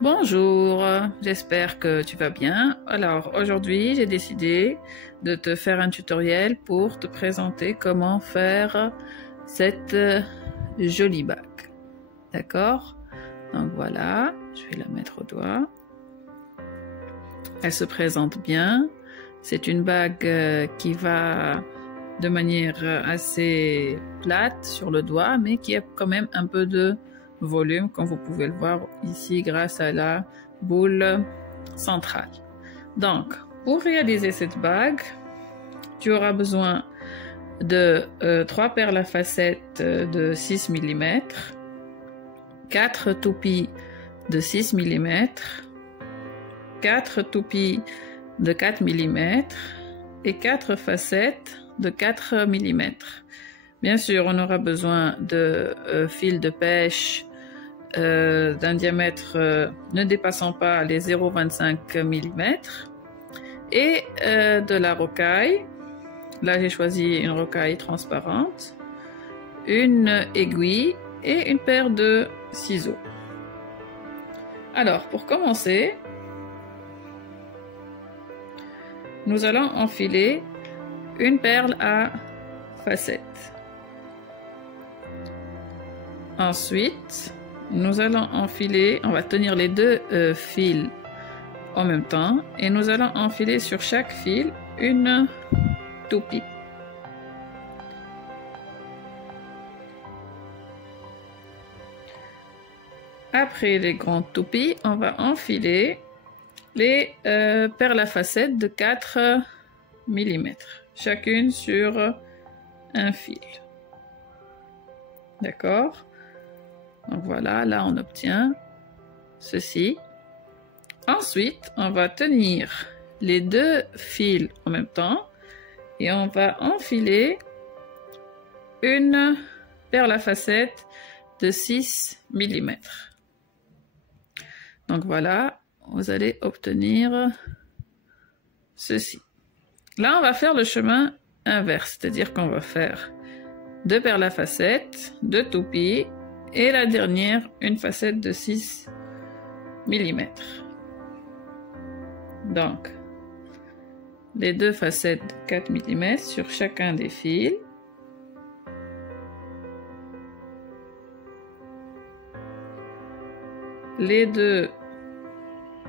Bonjour, j'espère que tu vas bien. Alors aujourd'hui, j'ai décidé de te faire un tutoriel pour te présenter comment faire cette jolie bague. D'accord? Donc voilà, je vais la mettre au doigt. Elle se présente bien. C'est une bague qui va de manière assez plate sur le doigt, mais qui a quand même un peu de volume, comme vous pouvez le voir ici grâce à la boule centrale. Donc, pour réaliser cette bague, tu auras besoin de 3 perles à facettes de 6 mm, 4 toupies de 6 mm, 4 toupies de 4 mm et 4 facettes de 4 mm. Bien sûr, on aura besoin de fil de pêche d'un diamètre ne dépassant pas les 0,25 mm et de la rocaille. Là, j'ai choisi une rocaille transparente, une aiguille et une paire de ciseaux. Alors, pour commencer, nous allons enfiler une perle à facettes. Ensuite, nous allons enfiler, on va tenir les deux fils en même temps et nous allons enfiler sur chaque fil une toupie. Après les grandes toupies, on va enfiler les perles à facettes de 4 mm, chacune sur un fil. D'accord? Donc voilà, là on obtient ceci. Ensuite, on va tenir les deux fils en même temps et on va enfiler une perle à facettes de 6 mm. Donc voilà, vous allez obtenir ceci. Là, on va faire le chemin inverse, c'est-à-dire qu'on va faire 2 perles à facettes, 2 toupies et la dernière, une facette de 6 mm. Donc, les 2 facettes de 4 mm sur chacun des fils. Les 2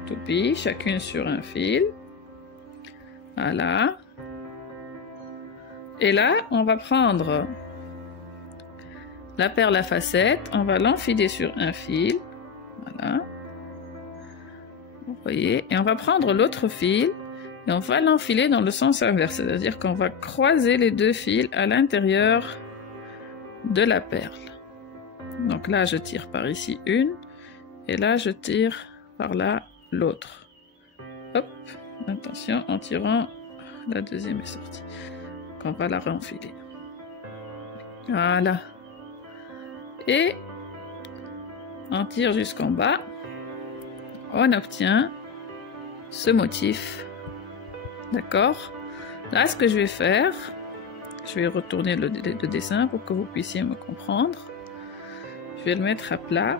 toupies, chacune sur un fil. Voilà. Et là, on va prendre la perle à facettes, on va l'enfiler sur un fil. Voilà. Vous voyez, et on va prendre l'autre fil et on va l'enfiler dans le sens inverse, c'est-à-dire qu'on va croiser les deux fils à l'intérieur de la perle. Donc là, je tire par ici une et là, je tire par là l'autre. Hop, attention, en tirant, la deuxième est sortie. Donc on va la renfiler. Voilà. Et on tire jusqu'en bas. On obtient ce motif. D'accord? Là, ce que je vais faire, je vais retourner le dessin pour que vous puissiez me comprendre. Je vais le mettre à plat.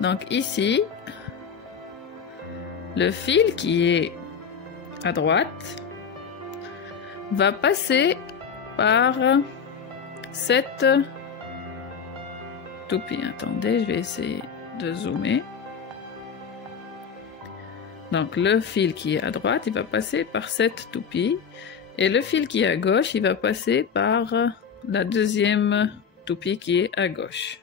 Donc ici, le fil qui est à droite va passer par cette toupie. Attendez, je vais essayer de zoomer. Donc le fil qui est à droite, il va passer par cette toupie et le fil qui est à gauche, il va passer par la deuxième toupie qui est à gauche.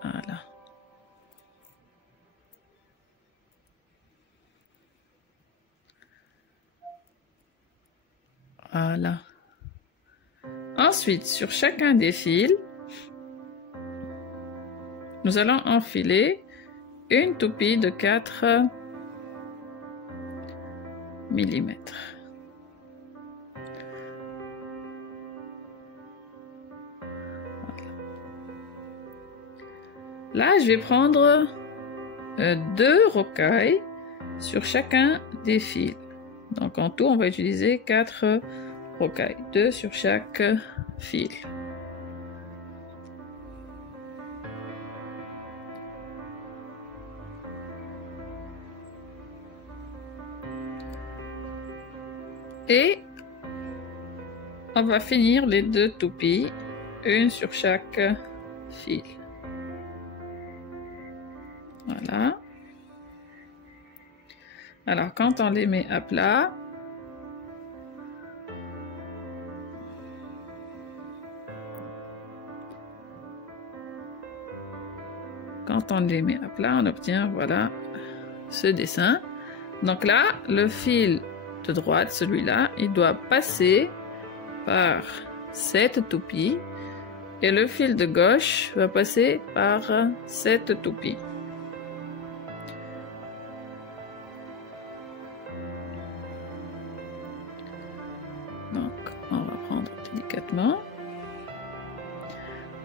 Voilà. Voilà. Ensuite, sur chacun des fils, nous allons enfiler une toupie de 4 mm. Là, je vais prendre 2 rocailles sur chacun des fils. Donc en tout, on va utiliser 4 rocailles, 2 sur chaque fil. Et on va finir les 2 toupies, une sur chaque fil. Voilà. Alors, quand on les met à plat, on obtient, voilà, ce dessin. Donc là, le fil de droite, celui-là, il doit passer par cette toupie et le fil de gauche va passer par cette toupie. Donc, on va prendre délicatement.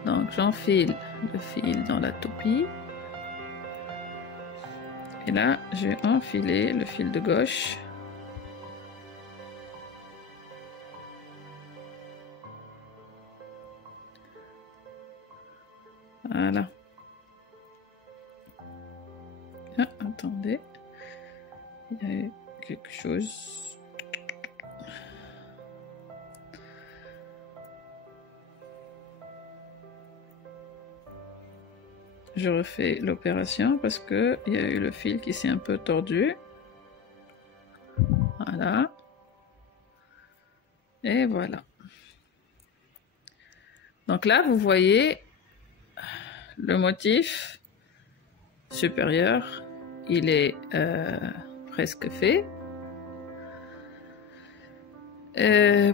Donc, j'enfile le fil dans la toupie. Et là, je vais enfiler le fil de gauche. Voilà. Ah, attendez. Il y a eu quelque chose. Je refais l'opération parce que il y a eu le fil qui s'est un peu tordu. Voilà. Et voilà. Donc là, vous voyez le motif supérieur, il est presque fait.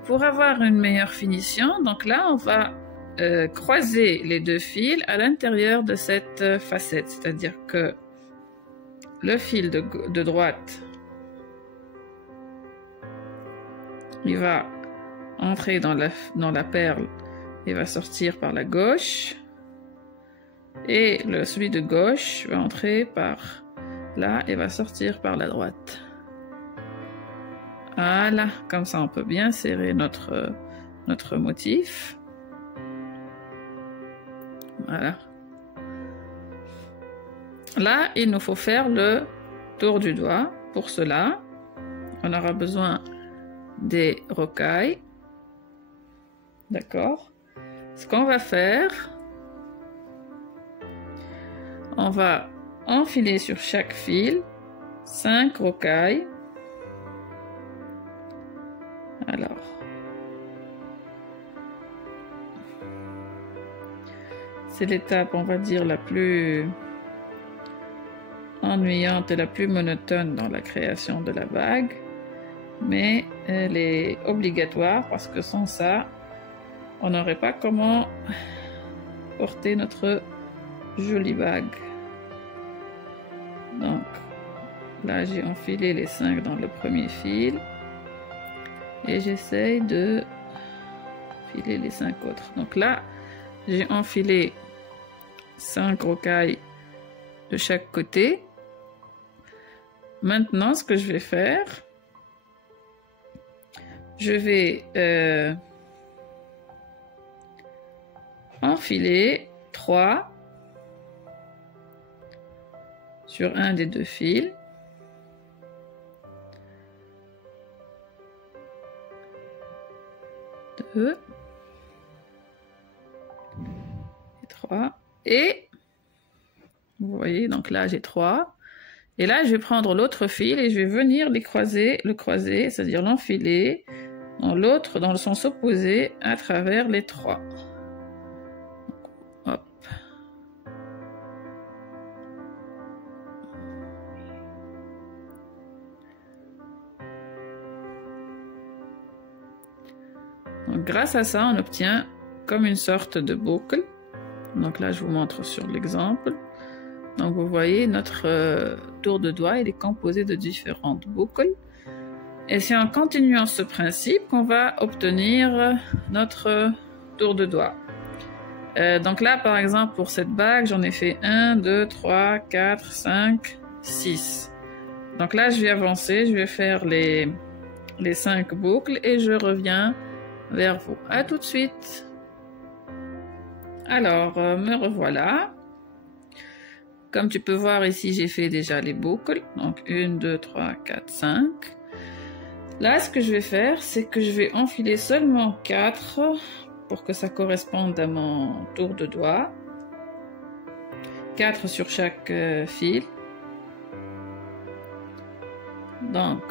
Pour avoir une meilleure finition, donc là, on va croiser les 2 fils à l'intérieur de cette facette, c'est-à-dire que le fil de droite, il va entrer dans la perle et va sortir par la gauche, et celui de gauche va entrer par là et va sortir par la droite. Voilà, comme ça on peut bien serrer notre motif. Voilà. Là, il nous faut faire le tour du doigt. Pour cela, on aura besoin des rocailles. D'accord? Ce qu'on va faire, on va enfiler sur chaque fil 5 rocailles. Alors, c'est l'étape, on va dire, la plus ennuyante et la plus monotone dans la création de la bague, mais elle est obligatoire parce que sans ça, on n'aurait pas comment porter notre jolie bague. Donc, là, j'ai enfilé les 5 dans le premier fil et j'essaye de filer les 5 autres. Donc là, j'ai enfilé 5 rocailles de chaque côté. Maintenant, ce que je vais faire, je vais enfiler 3 sur un des 2 fils. Deux. Et 3. Et vous voyez, donc là j'ai 3. Et là je vais prendre l'autre fil et je vais venir le croiser, c'est-à-dire l'enfiler dans le sens opposé à travers les 3. Hop. Donc, grâce à ça, on obtient comme une sorte de boucle. Donc là, je vous montre sur l'exemple. Donc vous voyez, notre tour de doigt, il est composé de différentes boucles. Et c'est en continuant ce principe qu'on va obtenir notre tour de doigt. Donc là, par exemple, pour cette bague, j'en ai fait 1, 2, 3, 4, 5, 6. Donc là, je vais avancer, je vais faire les 5 boucles et je reviens vers vous. À tout de suite. Alors, me revoilà. Comme tu peux voir ici, j'ai fait déjà les boucles. Donc 1, 2, 3, 4, 5. Là, ce que je vais faire, c'est que je vais enfiler seulement 4 pour que ça corresponde à mon tour de doigt. 4 sur chaque fil. Donc,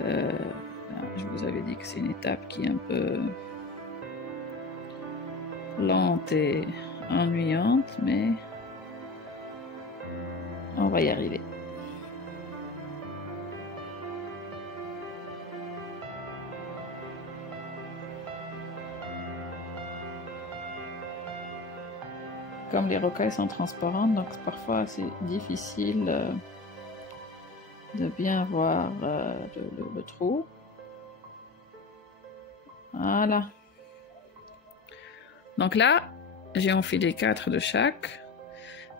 je vous avais dit que c'est une étape qui est un peu lente et ennuyante, mais on va y arriver. Comme les rocailles sont transparentes, donc parfois c'est difficile de bien voir le trou. Voilà. Donc là, j'ai enfilé 4 de chaque.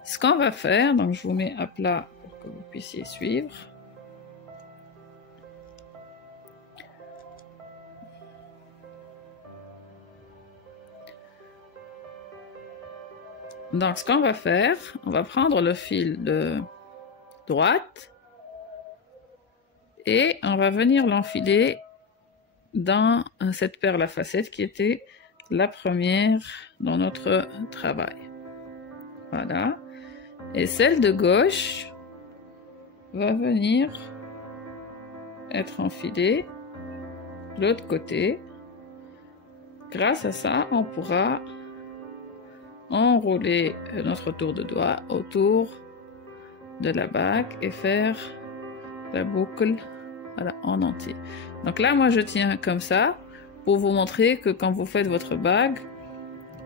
Ce qu'on va faire, donc je vous mets à plat pour que vous puissiez suivre. Donc ce qu'on va faire, on va prendre le fil de droite et on va venir l'enfiler dans cette perle à facettes qui était la première dans notre travail. Voilà. Et celle de gauche va venir être enfilée de l'autre côté. Grâce à ça, on pourra enrouler notre tour de doigt autour de la bague et faire la boucle, voilà, en entier. Donc là, moi, je tiens comme ça pour vous montrer que quand vous faites votre bague,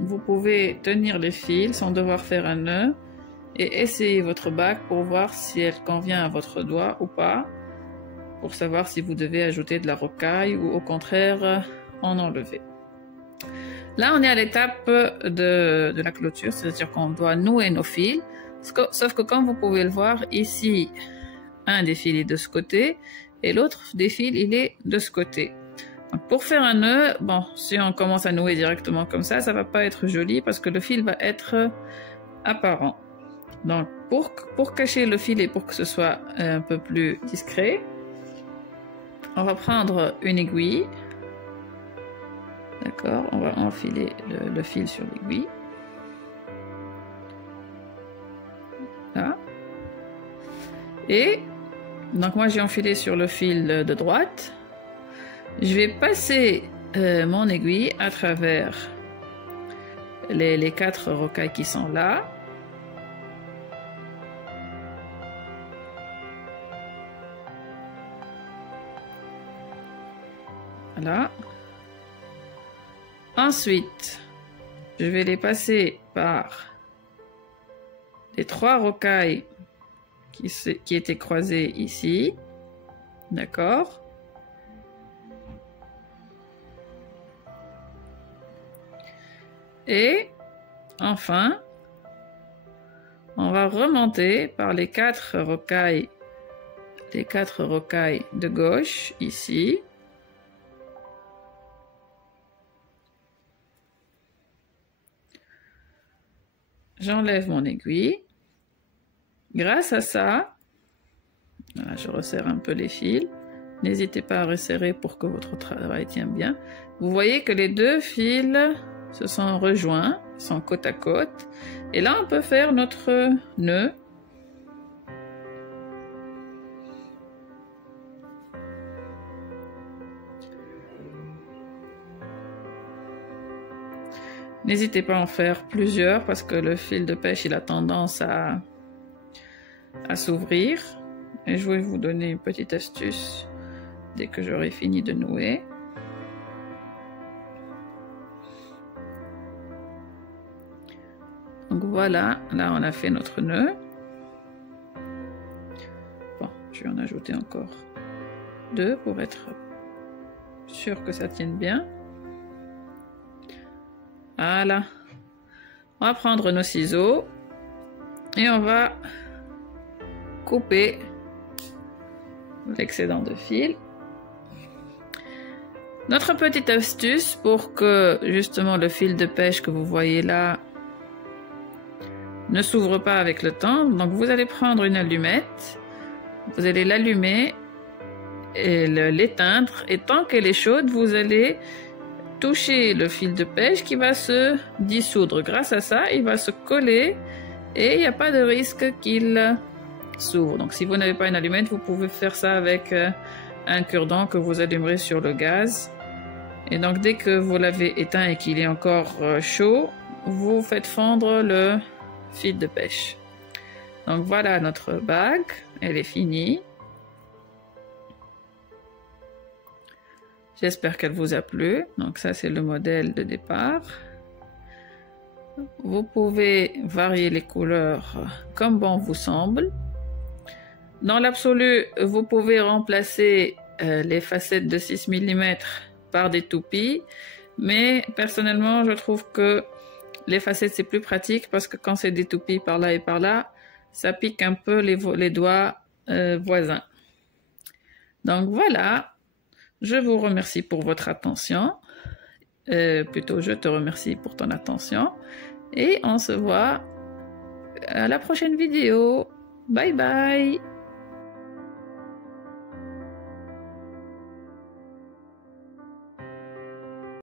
vous pouvez tenir les fils sans devoir faire un nœud et essayer votre bague pour voir si elle convient à votre doigt ou pas, pour savoir si vous devez ajouter de la rocaille ou au contraire en enlever. Là, on est à l'étape de la clôture, c'est-à-dire qu'on doit nouer nos fils, sauf que comme vous pouvez le voir, ici, un des fils est de ce côté et l'autre des fils, il est de ce côté. Donc, pour faire un nœud, bon, si on commence à nouer directement comme ça va pas être joli parce que le fil va être apparent. Donc, pour cacher le fil et pour que ce soit un peu plus discret, on va prendre une aiguille. D'accord, on va enfiler le fil sur l'aiguille. Là. Et donc moi j'ai enfilé sur le fil de droite. Je vais passer mon aiguille à travers les 4 rocailles qui sont là. Voilà. Ensuite, je vais les passer par les 3 rocailles qui étaient croisées ici. D'accord? Et enfin, on va remonter par les 4 rocailles de gauche ici. J'enlève mon aiguille. Grâce à ça, voilà, je resserre un peu les fils. N'hésitez pas à resserrer pour que votre travail tienne bien. Vous voyez que les 2 fils se sont rejoints, sont côte à côte. Et là, on peut faire notre nœud. N'hésitez pas à en faire plusieurs parce que le fil de pêche, il a tendance à s'ouvrir. Et je vais vous donner une petite astuce dès que j'aurai fini de nouer. Donc voilà, là on a fait notre nœud. Bon, je vais en ajouter encore 2 pour être sûr que ça tienne bien. Voilà. On va prendre nos ciseaux et on va couper l'excédent de fil. Notre petite astuce pour que justement le fil de pêche que vous voyez là ne s'ouvre pas avec le temps, donc vous allez prendre une allumette, vous allez l'allumer et l'éteindre, et tant qu'elle est chaude, vous allez toucher le fil de pêche qui va se dissoudre. Grâce à ça, il va se coller et il n'y a pas de risque qu'il s'ouvre. Donc si vous n'avez pas une allumette, vous pouvez faire ça avec un cure-dent que vous allumerez sur le gaz. Et donc dès que vous l'avez éteint et qu'il est encore chaud, vous faites fondre le fil de pêche. Donc voilà notre bague, elle est finie. J'espère qu'elle vous a plu. Donc ça c'est le modèle de départ. Vous pouvez varier les couleurs comme bon vous semble. Dans l'absolu, vous pouvez remplacer les facettes de 6 mm par des toupies, mais personnellement je trouve que les facettes c'est plus pratique parce que quand c'est des toupies par là et par là, ça pique un peu les doigts voisins. Donc voilà, je vous remercie pour votre attention, plutôt je te remercie pour ton attention et on se voit à la prochaine vidéo. Bye bye.